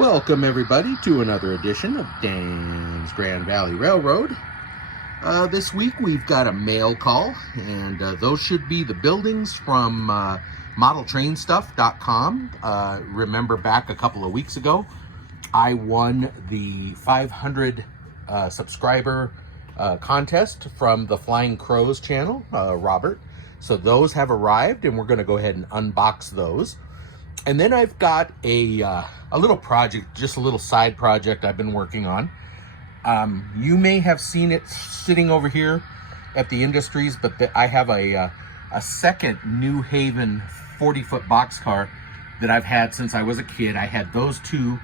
Welcome everybody to another edition of Dan's Grand Valley Railroad. This week we've got a mail call, and those should be the buildings from modeltrainstuff.com. Remember back a couple of weeks ago, I won the 500 subscriber contest from the Flying Crows channel, Robert. So those have arrived, and we're going to go ahead and unbox those. And then I've got a little project, just a little side project I've been working on. You may have seen it sitting over here at the Industries, but I have a second New Haven 40-foot boxcar that I've had since I was a kid. I had those two,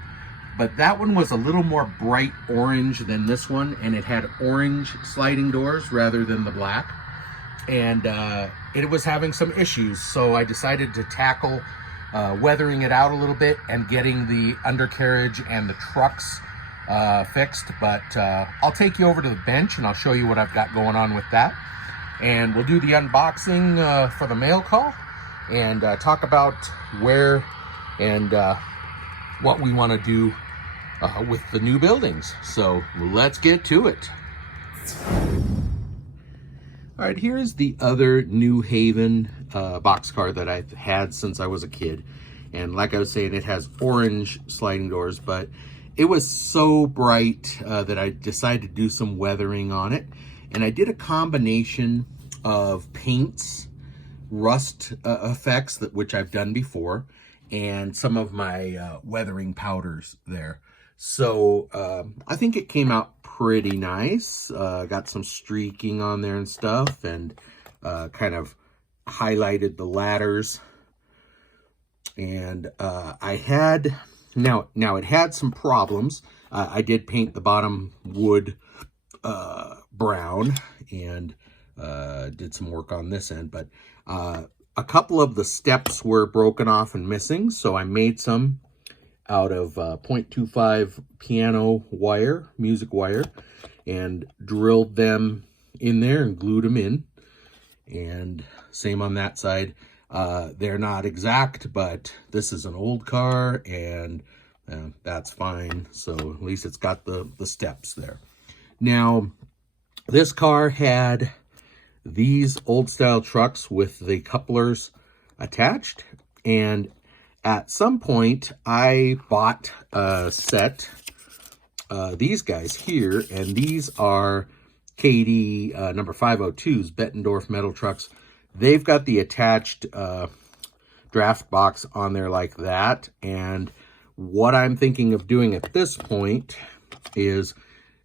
but that one was a little more bright orange than this one, and it had orange sliding doors rather than the black. And it was having some issues, so I decided to tackle weathering it out a little bit and getting the undercarriage and the trucks fixed. But I'll take you over to the bench and I'll show you what I've got going on with that. And we'll do the unboxing for the mail call and talk about where and what we want to do with the new buildings. So let's get to it. All right, here's the other New Haven boxcar that I've had since I was a kid. And like I was saying, it has orange sliding doors, but it was so bright that I decided to do some weathering on it. And I did a combination of paints, rust effects, which I've done before, and some of my weathering powders there. So I think it came out pretty nice. Got some streaking on there and stuff, and kind of highlighted the ladders. And I had, now it had some problems. I did paint the bottom wood brown, and did some work on this end, but a couple of the steps were broken off and missing, so I made some out of 0.25 piano wire, music wire, and drilled them in there and glued them in. And same on that side. They're not exact, but this is an old car, and that's fine. So at least it's got the steps there. Now, this car had these old style trucks with the couplers attached, and at some point, I bought a set, these guys here, and these are KD number 502s, Bettendorf metal trucks. They've got the attached draft box on there like that, and what I'm thinking of doing at this point is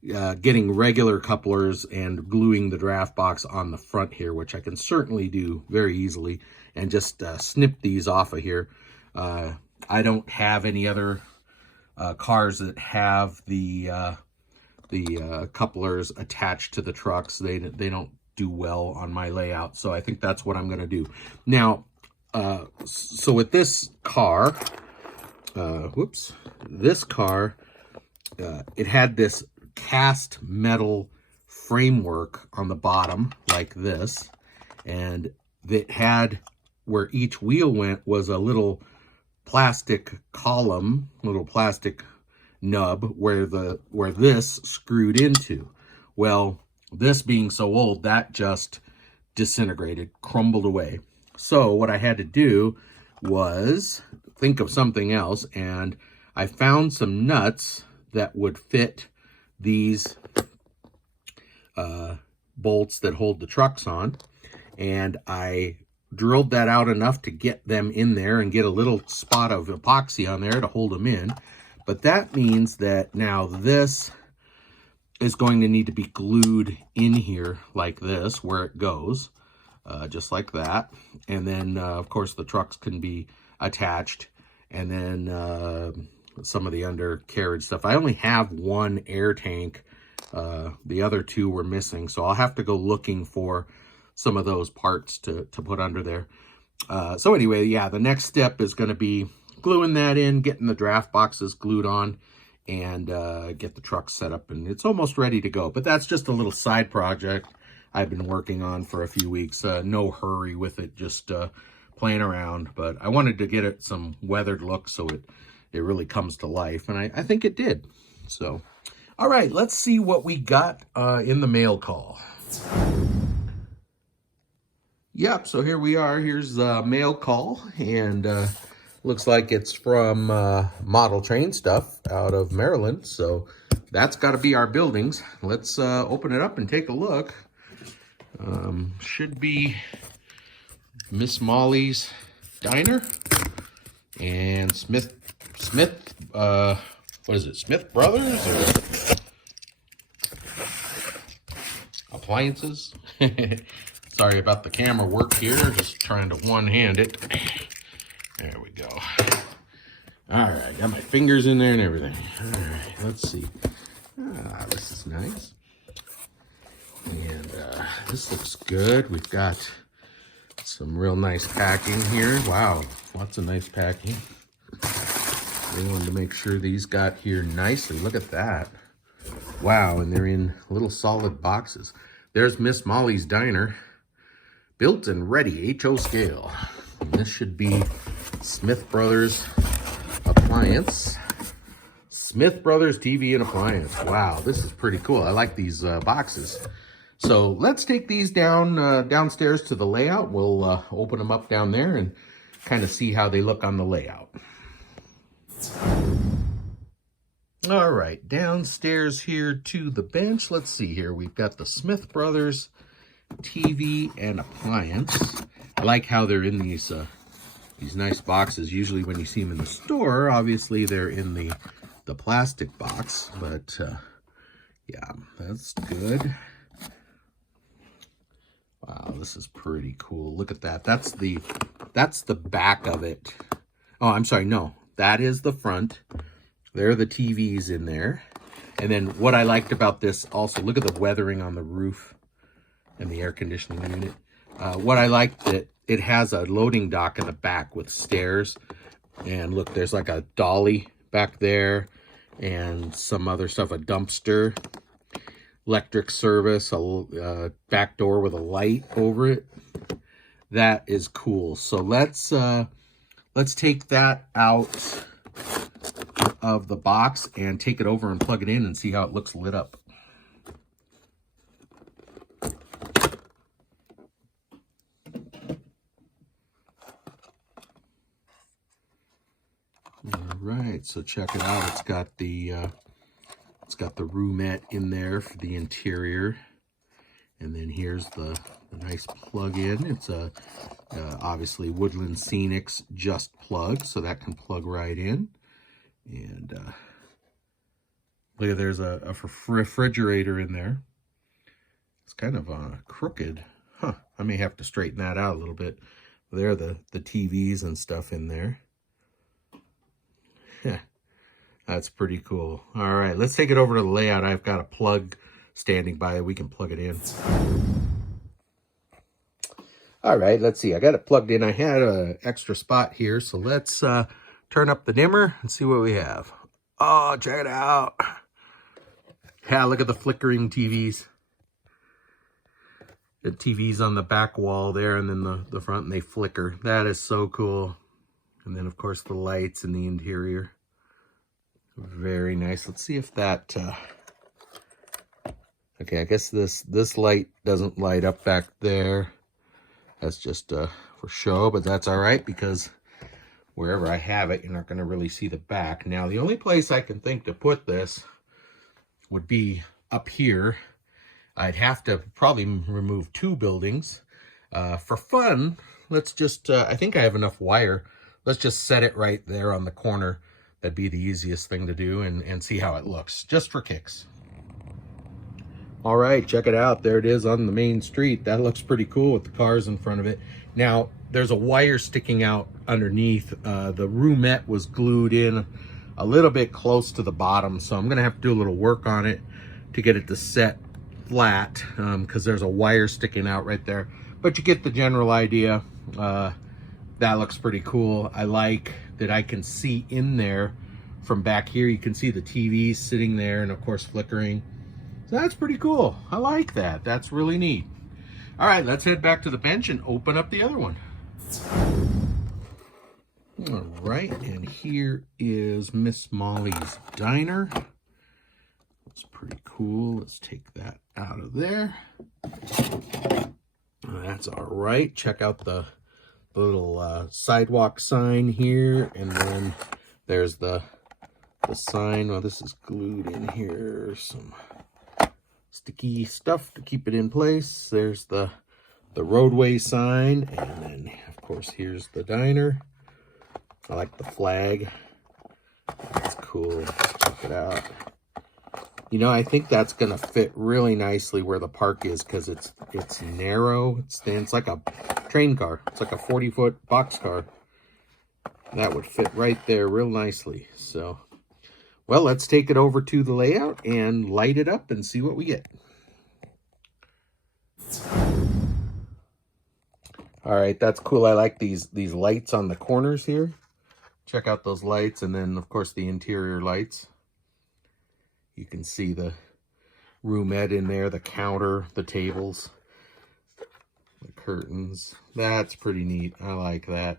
getting regular couplers and gluing the draft box on the front here, which I can certainly do very easily, and just snip these off of here. I don't have any other cars that have the couplers attached to the trucks. They don't do well on my layout, so I think that's what I'm going to do. Now, so with this car, this car, it had this cast metal framework on the bottom like this, and it had, where each wheel went was a little plastic column, little plastic nub where this screwed into. Well, this being so old, that just disintegrated, crumbled away. So what I had to do was think of something else, and I found some nuts that would fit these bolts that hold the trucks on, and I drilled that out enough to get them in there and get a little spot of epoxy on there to hold them in. But that means that now this is going to need to be glued in here like this, where it goes, just like that. And then, of course, the trucks can be attached, and then some of the undercarriage stuff. I only have one air tank. The other two were missing, so I'll have to go looking for some of those parts to put under there. So anyway, yeah, the next step is going to be gluing that in, getting the draft boxes glued on, and get the truck set up, and it's almost ready to go. But that's just a little side project I've been working on for a few weeks. No hurry with it, just playing around. But I wanted to get it some weathered look so it really comes to life, and I think it did. So, all right, let's see what we got in the mail call. Yep, so here we are. Here's the mail call, and looks like it's from Model Train Stuff out of Maryland. So that's got to be our buildings. Let's open it up and take a look. Should be Miss Molly's Diner and Smith, what is it, Smith Brothers or Appliances? Sorry about the camera work here, just trying to one-hand it. There we go. All right, got my fingers in there and everything. All right, let's see. This is nice. And this looks good. We've got some real nice packing here. Wow, lots of nice packing. They wanted to make sure these got here nicely. Look at that. Wow, and they're in little solid boxes. There's Miss Molly's Diner. Built and ready, HO scale. And this should be Smith Brothers Appliance. Smith Brothers TV and Appliance. Wow, this is pretty cool. I like these boxes. So let's take these down downstairs to the layout. We'll open them up down there and kind of see how they look on the layout. All right, downstairs here to the bench. Let's see here. We've got the Smith Brothers TV and Appliance. I like how they're in these nice boxes. Usually when you see them in the store, obviously they're in the plastic box, but yeah, that's good. Wow, this is pretty cool. Look at that. That's the back of it. Oh, I'm sorry. No, that is the front. There are the TVs in there. And then what I liked about this also, look at the weathering on the roof and the air conditioning unit. What I liked, that it has a loading dock in the back with stairs. And look, there's like a dolly back there and some other stuff, a dumpster, electric service, a back door with a light over it. That is cool. So let's take that out of the box and take it over and plug it in and see how it looks lit up. All right, so check it out. It's got the roomette in there for the interior, and then here's the nice plug-in. It's a obviously Woodland Scenics just plug, so that can plug right in. And look at, there's a refrigerator in there. It's kind of crooked. Huh, I may have to straighten that out a little bit. There are the TVs and stuff in there. Yeah, that's pretty cool. All right, let's take it over to the layout. I've got a plug standing by. We can plug it in. All right, let's see. I got it plugged in. I had an extra spot here, so let's turn up the dimmer and see what we have. Oh, check it out. Yeah, look at the flickering TVs. The TVs on the back wall there, and then the front, and they flicker. That is so cool. And then, of course, the lights in the interior. Very nice. Let's see if that... Okay, I guess this light doesn't light up back there. That's just for show, but that's all right, because wherever I have it, you're not going to really see the back. Now, the only place I can think to put this would be up here. I'd have to probably remove two buildings. For fun, let's just, I think I have enough wire. Let's just set it right there on the corner. That'd be the easiest thing to do, and see how it looks, just for kicks. All right, check it out. There it is on the main street. That looks pretty cool with the cars in front of it. Now, there's a wire sticking out underneath. The roomette was glued in a little bit close to the bottom, so I'm gonna have to do a little work on it to get it to set flat, because there's a wire sticking out right there. But you get the general idea. That looks pretty cool. I like that I can see in there from back here. You can see the TVs sitting there and, of course, flickering. So that's pretty cool. I like that. That's really neat. All right, let's head back to the bench and open up the other one. All right, and here is Miss Molly's Diner. It's pretty cool. Let's take that out of there. That's all right. Check out the little sidewalk sign here, and then there's the sign. Well, this is glued in here. Some sticky stuff to keep it in place. There's the roadway sign, and then of course here's the diner. I like the flag. That's cool. Let's check it out. You know, I think that's gonna fit really nicely where the park is, because it's narrow. It's like a train car. It's like a 40-foot boxcar. That would fit right there real nicely. So, well, let's take it over to the layout and light it up and see what we get. All right, that's cool. I like these lights on the corners here. Check out those lights, and then of course the interior lights. You can see the roomette in there, the counter, the tables, the curtains. That's pretty neat. I like that.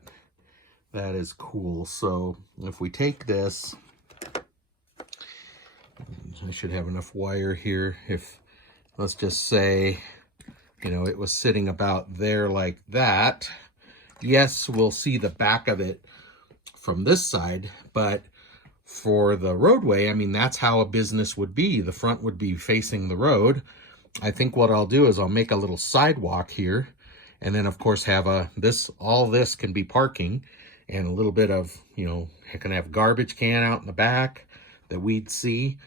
That is cool. So if we take this, I should have enough wire here. If, let's just say, you know, it was sitting about there like that. Yes, we'll see the back of it from this side, but for the roadway, I mean, that's how a business would be. The front would be facing the road. I think what I'll do is I'll make a little sidewalk here, and then of course have all this can be parking, and a little bit of, you know, I can have garbage can out in the back that we'd see.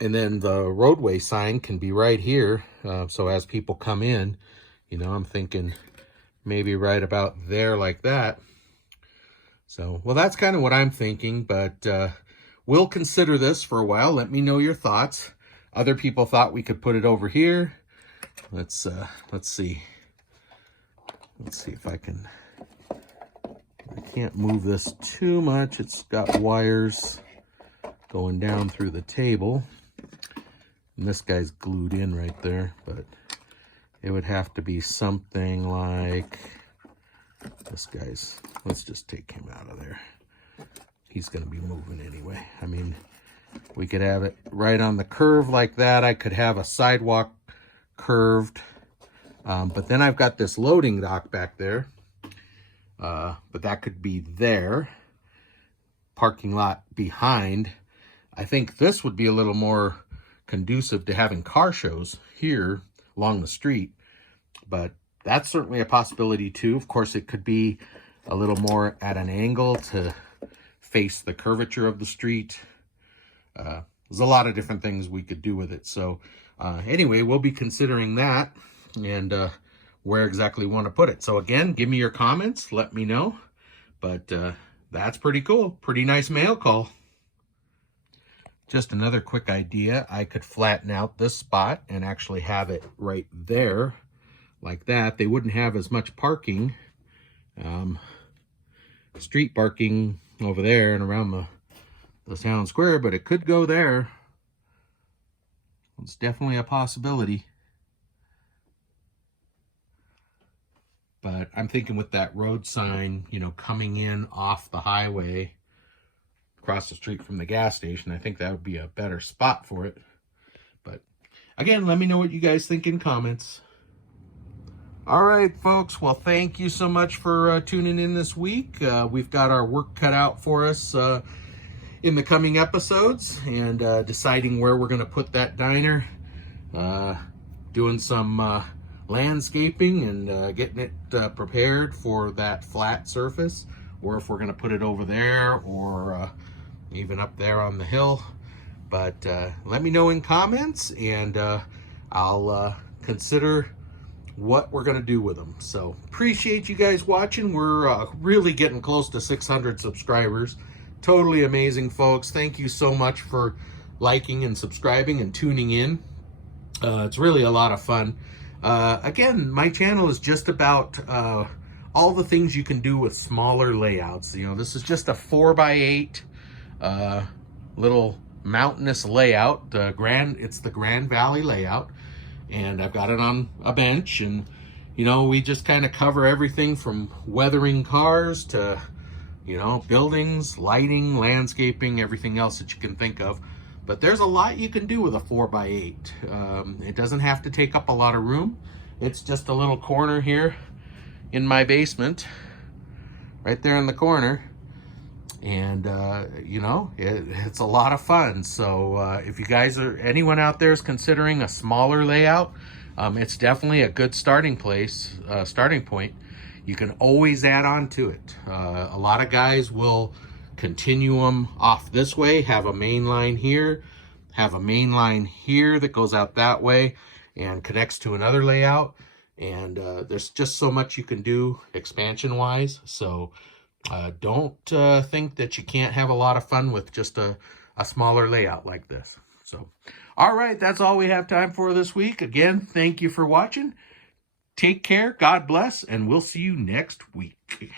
And then the roadway sign can be right here. So as people come in, you know, I'm thinking maybe right about there like that. So, well, that's kind of what I'm thinking, but we'll consider this for a while. Let me know your thoughts. Other people thought we could put it over here. Let's see. Let's see if I can't move this too much. It's got wires going down through the table. And this guy's glued in right there, but it would have to be something like this guy's. Let's just take him out of there. He's going to be moving anyway. I mean, we could have it right on the curve like that. I could have a sidewalk curved, but then I've got this loading dock back there, but that could be there. Parking lot behind. I think this would be a little more conducive to having car shows here along the street, but that's certainly a possibility too. Of course, it could be a little more at an angle to face the curvature of the street. There's a lot of different things we could do with it. So anyway, we'll be considering that and where exactly we want to put it. So again, give me your comments, let me know. But that's pretty cool. Pretty nice mail call. Just another quick idea. I could flatten out this spot and actually have it right there like that. They wouldn't have as much parking, street parking over there and around the town square, but it could go there. It's definitely a possibility. But I'm thinking with that road sign, you know, coming in off the highway across the street from the gas station, I think that would be a better spot for it. But again, let me know what you guys think in comments. All right, folks. Well, thank you so much for tuning in this week. We've got our work cut out for us in the coming episodes, and deciding where we're going to put that diner, doing some landscaping and getting it prepared for that flat surface, or if we're going to put it over there or even up there on the hill. But let me know in comments, and I'll consider what we're going to do with them. So appreciate you guys watching. We're really getting close to 600 subscribers. Totally amazing, folks. Thank you so much for liking and subscribing and tuning in. It's really a lot of fun. Again, my channel is just about all the things you can do with smaller layouts. You know, this is just a 4x8 little mountainous layout. It's the Grand Valley layout, and I've got it on a bench, and you know, we just kind of cover everything from weathering cars to, You know, buildings, lighting, landscaping, everything else that you can think of. But there's a lot you can do with a 4x8. It doesn't have to take up a lot of room. It's just a little corner here in my basement, right there in the corner. And, you know, it's a lot of fun. So if you guys are, anyone out there is considering a smaller layout, it's definitely a good starting point. You can always add on to it. A lot of guys will continue them off this way, have a main line here, have a main line here that goes out that way and connects to another layout. And there's just so much you can do expansion wise. So don't think that you can't have a lot of fun with just a smaller layout like this. So, all right, that's all we have time for this week. Again, thank you for watching. Take care, God bless, and we'll see you next week.